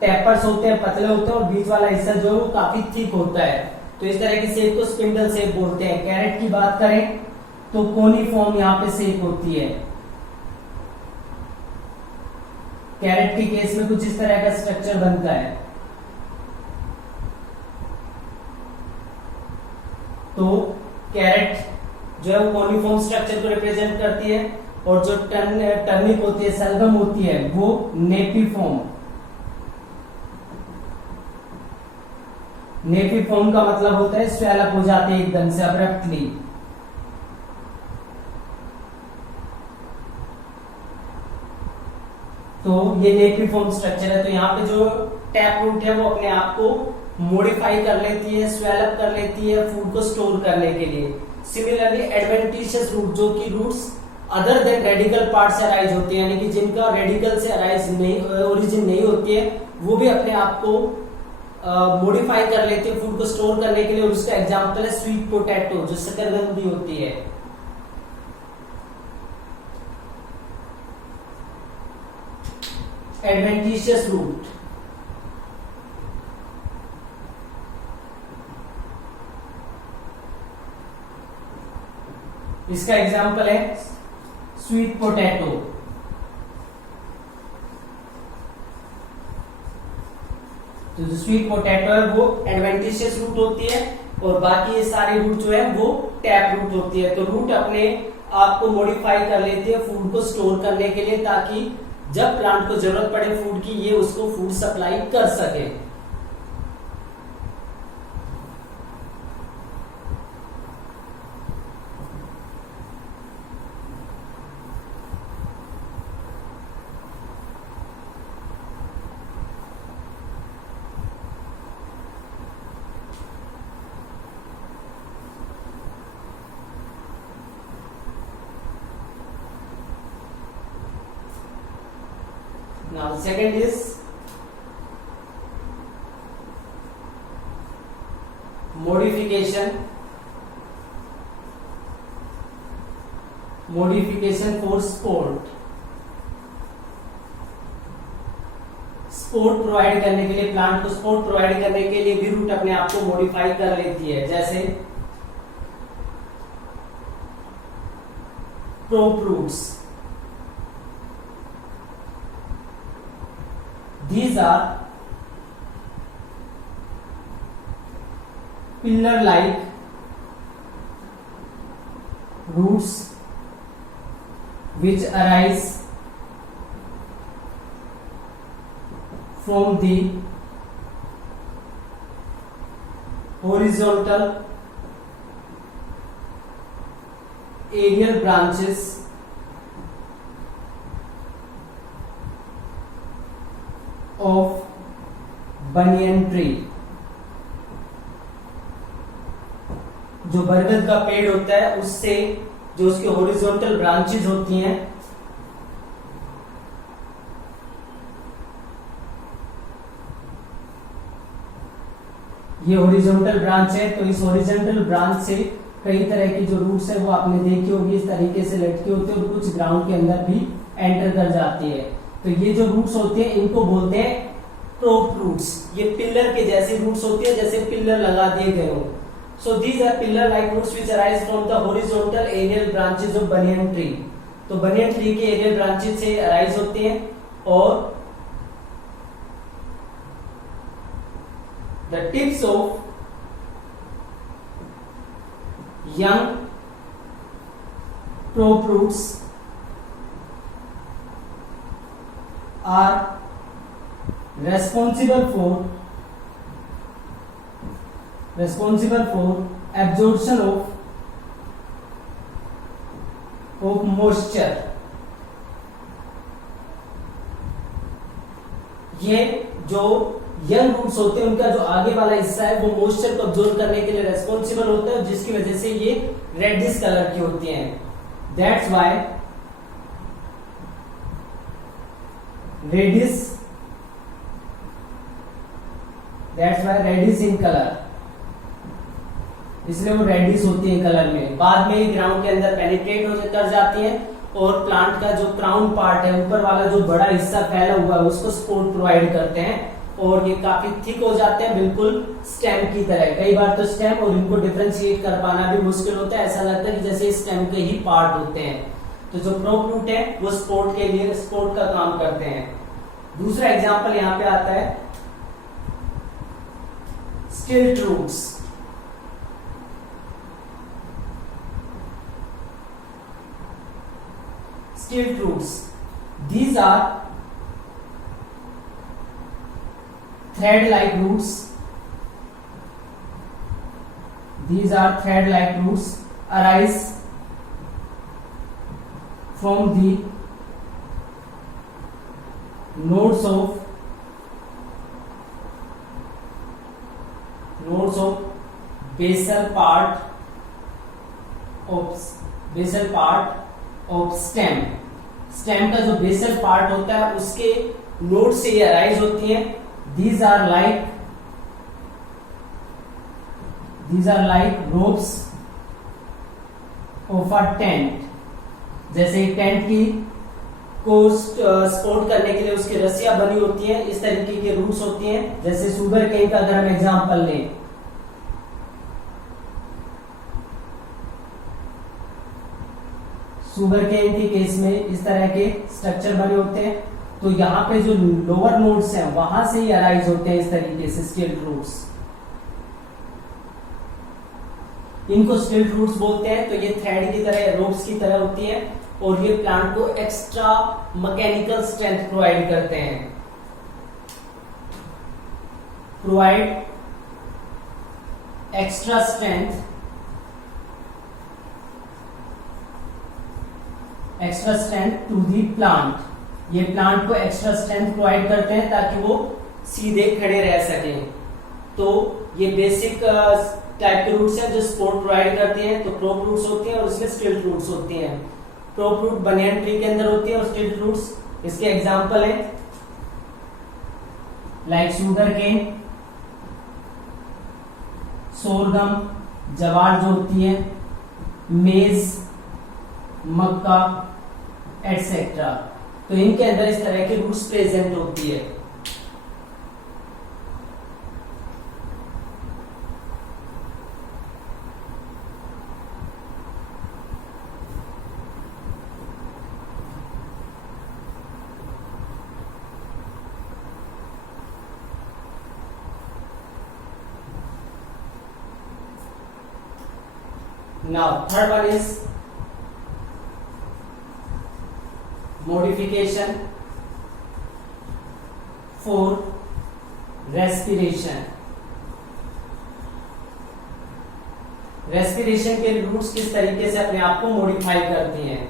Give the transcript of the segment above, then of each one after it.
Tapers होते हैं, पतले होते हैं, और बीच वाला हिस्सा जो है वो काफी थिक होता है। तो इस तरह की शेप को स्पिंडल शेप बोलते हैं। कैरेट की बात करें तो कोनीफॉर्म यहाँ पे शेप होती है। कैरेट के केस में कुछ इस तरह का स्ट्रक्चर बनता है। तो कैरेट जो है वो कोनीफॉर्म स्ट्रक्चर को रिप्रेजेंट करती है, और जो टर्निप होती है, सलगम होती है, वो नेपिफॉर्म। नेपिफॉर्म का मतलब होता है स्वेल अप हो जाते हैं एकदम से, अब्रप्टली। तो ये नेपिफॉर्म स्ट्रक्चर है। तो यहाँ पे जो टैप रूट है वो अपने आप को मॉडिफाई कर लेती है, स्वेल अप कर लेती है फूड को स्टोर करने के लिए। सिमिलरली एडवेंटिशियस रूट, जो कि roots other than radical part से अराइज होते हैं, यानी कि जिनका रेडिकल से अराइज नहीं, ओरिजिन नहीं होती है, वो भी अपने आप को मॉडिफाई कर लेती है फूड को स्टोर करने के लिए। और उसका एग्जांपल है स्वीट पोटैटो, जो शकरकंदी होती है। एडवेंटिशियस रूट, इसका एग्जांपल है स्वीट पोटैटो। तो जो स्वीट पोटैटो है वो एडवेंटिशियस रूट होती है, और बाकी ये सारे रूट जो है वो टैप रूट होती है। तो रूट अपने आप को मॉडिफाई कर लेती है फूड को स्टोर करने के लिए, ताकि जब प्लांट को जरूरत पड़े फूड की, ये उसको फूड सप्लाई कर सके। Now second is modification for sport। Sport provide करने के लिए, प्लांट को स्पोर्ट प्रोवाइड करने के लिए भी रूट अपने आप को मॉडिफाई कर लेती है। जैसे prop roots, these are pillar like roots which arise from the horizontal aerial branches of banyan tree। जो बरगद का पेड़ होता है उससे जो उसके हॉरिजॉन्टल ब्रांचेज होती हैं, ये हॉरिजॉन्टल ब्रांच है। तो इस हॉरिजॉन्टल ब्रांच से कई तरह की जो रूट्स है वो आपने देखी होगी, इस तरीके से लटकी होती है और कुछ ग्राउंड के अंदर भी एंटर कर जाती है। तो ये जो रूट्स होते हैं इनको बोलते हैं प्रोप रूट्स। ये पिलर के जैसे रूट्स होते हैं, जैसे पिलर लगा दिए गए हो। So these are pillar like roots which arise from the horizontal aerial branches of banyan tree. तो बनियन ट्री के एरियल ब्रांचेस से अराइज होते हैं, और the tips of young prop roots are responsible for absorption of moisture। ये जो young roots होते हैं उनका जो आगे वाला हिस्सा है वो मॉइस्चर को अब्सॉर्ब करने के लिए रेस्पॉन्सिबल होता है, जिसकी वजह से ये रेडिश कलर की होती हैं। That's why reddish in colour, इसलिए वो रेडिश होती है कलर में। बाद में ग्राउंड के अंदर पेनिट्रेट कर जाती हैं और प्लांट का जो क्राउन पार्ट है, ऊपर वाला जो बड़ा हिस्सा फैला हुआ है, उसको सपोर्ट प्रोवाइड करते हैं और ये काफी थिक हो जाते हैं, बिल्कुल स्टेम की तरह। कई बार तो स्टेम और इनको डिफरेंशिएट कर पाना भी मुश्किल होता है, ऐसा लगता है कि जैसे स्टेम के ही पार्ट होते हैं। तो जो प्रोप रूट है वो सपोर्ट के लिए सपोर्ट का काम करते हैं। दूसरा एग्जांपल यहाँ पे आता है stilt roots. Stilt roots. These are thread-like roots. These are thread-like roots arise from the nodes of basal part of stem। Stem का जो बेसल पार्ट होता है उसके नोड से ये अराइज होती है। these are like ropes of a tent। जैसे टेंट की को सपोर्ट करने के लिए उसकी रस्सियां बनी होती हैं, इस तरीके के रूट्स होती हैं। जैसे शुगर केन का अगर हम एग्जांपल लें, शुगर केन के केस में इस तरह के स्ट्रक्चर बने होते हैं। तो यहाँ पे जो लोअर नोड्स हैं वहां से ही अराइज होते हैं इस तरीके से स्टिल्ट रूट्स। इनको स्टिल्ट रूट्स बोलते हैं। तो ये थ्रेड की तरह, रोप्स की तरह होती है और ये प्लांट को एक्स्ट्रा मैकेनिकल स्ट्रेंथ प्रोवाइड करते हैं। Provide extra strength to the plant. ये प्लांट को एक्स्ट्रा स्ट्रेंथ प्रोवाइड करते हैं ताकि वो सीधे खड़े रह सकें। तो ये बेसिक टाइप के रूट्स हैं जो सपोर्ट प्रोवाइड करते हैं। तो प्रोप रूट्स होती हैं और इसमें स्टिल्ट रूट्स होती हैं। प्रोप रूट बनियन ट्री के अंदर होती है और स्टिल्ट रूट्स इसके एग्जांपल हैं लाइक शुगर केन, सोरगम, जवार जो होती है, मेज, मक्का एटसेट्रा। तो इनके अंदर इस तरह की रूट्स प्रेजेंट होती है। Now third one is modification for respiration। Respiration के रूट्स किस तरीके से अपने आप को मॉडिफाई करती हैं।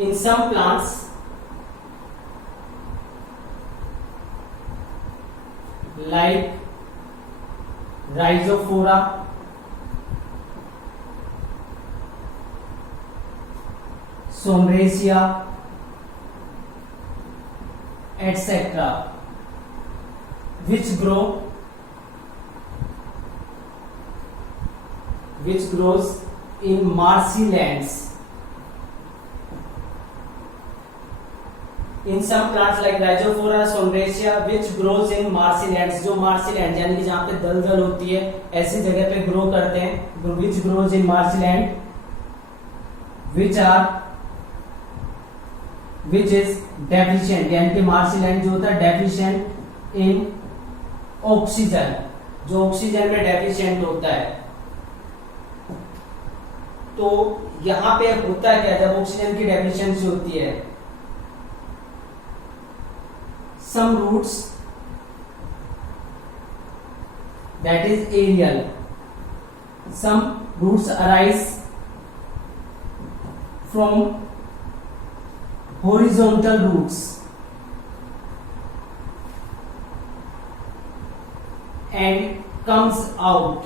In some plants like rhizophora, Sonneratia etc. which grows in marshy lands। In some plants like Rhizophora, Sombresia, which grows in marshy lands, जो marshy land यानी कि जहाँ पे दलदल होती है ऐसी जगह पे ग्रो करते हैं। which grows in marshy land, which is deficient, यानी कि marshy land जो होता है deficient in ऑक्सीजन, जो ऑक्सीजन में डेफिशिएंट होता है। तो यहाँ पे होता है क्या, जब ऑक्सीजन की डेफिशिएंसी होती है, some roots that is aerial, some roots arise from horizontal roots and comes out,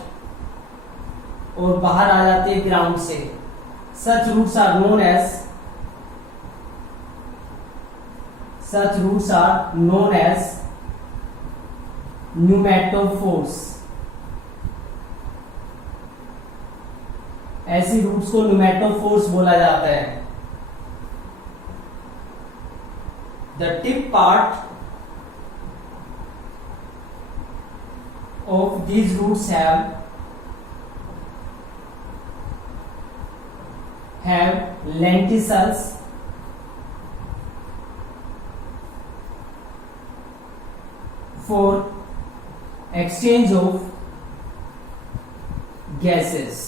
और बाहर आ जाती है ग्राउंड से। such roots are known as pneumatophores। ऐसी रूट्स को न्यूमेटोफोर्स बोला जाता है। the tip part of these roots have lenticels for exchange of gases.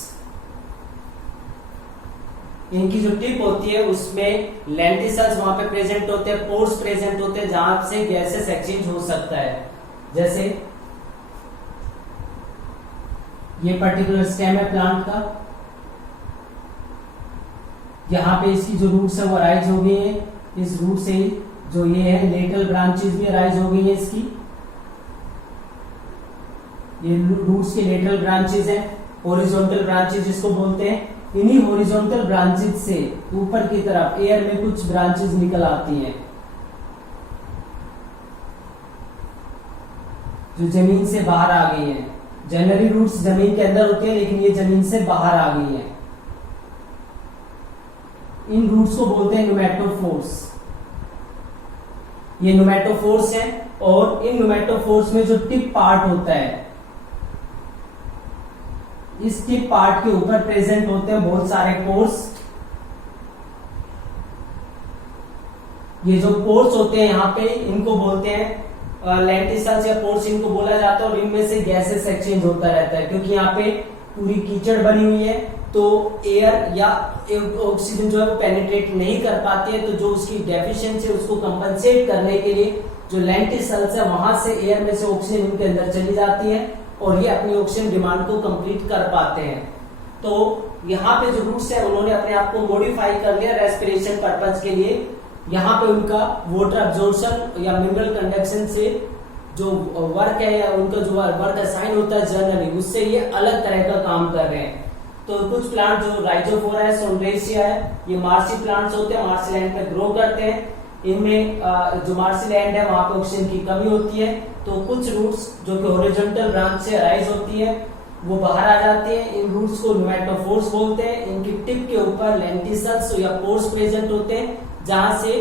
इनकी जो टिप होती है उसमें लेंटिसल्स वहां पे प्रेजेंट होते हैं, पोर्स प्रेजेंट होते हैं जहां से गैसेस एक्सचेंज हो सकता है. जैसे ये पर्टिकुलर स्टेम है प्लांट का, यहाँ पे इसकी जो रूट्स है वो अराइज हो गई है. इस रूट से जो ये है लेटरल ब्रांचेस भी अराइज हो गई है इसकी. ये रूट्स के लेटरल ब्रांचेस हैं. हॉरिजॉन्टल ब्रांचेस जिसको बोलते हैं. इन्हीं हॉरिजॉन्टल ब्रांचेस से ऊपर की तरफ एयर में कुछ ब्रांचेस निकल आती हैं जो जमीन से बाहर आ गई हैं. जनरली रूट्स जमीन के अंदर होते हैं लेकिन ये जमीन से बाहर आ गई हैं. इन रूट्स को बोलते हैं न्यूमेटोफोर्स. ये न्यूमेटोफोर्स है और इन न्यूमेटोफोर्स में जो टिप पार्ट होता है, इस टिप पार्ट के ऊपर प्रेजेंट होते हैं बहुत सारे पोर्स. ये जो पोर्स होते हैं यहाँ पे इनको बोलते हैं लेंटिसल्स या पोर्स इनको बोला जाता है. और इनमें से गैसेस एक्सचेंज होता रहता है क्योंकि यहाँ पे पूरी कीचड़ बनी हुई है तो एयर या ऑक्सीजन जो है वो पेनिट्रेट नहीं कर पाती है. तो जो उसकी डेफिशिएंसी है उसको कंपनसेट करने के लिए जो लेंटिसल्स है वहां से एयर में से ऑक्सीजन इनके अंदर चली जाती है और ये अपनी ऑक्सीजन डिमांड को कंप्लीट कर पाते हैं. तो यहाँ पे जो रूट्स है उन्होंने अपने आप को मॉडिफाई कर लिया रेस्पिरेशन पर्पज के लिए. यहाँ पे उनका वाटर अब्जॉर्प्शन या मिनरल कंडक्शन से जो वर्क है या उनका जो वर्क असाइन होता है जनरली उससे ये अलग तरह का काम कर रहे हैं. तो कुछ प्लांट जो राइजोफोरा है, सोनरेसिया है, ये मार्सी प्लांट्स होते हैं, मार्सी लैंड पे ग्रो करते हैं. इनमें जो मार्सी लैंड है वहां पे ऑक्सीजन की कमी होती है तो कुछ रूट्स जो कि हॉरिजॉन्टल ब्रांच से अराइज होती है वो बाहर आ जाती है. इन रूट्स को न्यूमेटोफोर्स बोलते हैं. इनकी टिप के ऊपर लेंटिसल्स या पोर्स प्रेजेंट होते हैं जहां से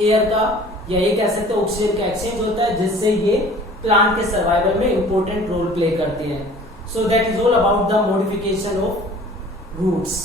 एयर का या ये कह सकते हैं ऑक्सीजन का एक्सचेंज होता है जिससे ये प्लांट के सर्वाइवल में इंपॉर्टेंट रोल प्ले करते हैं. So that is all about the modification of roots.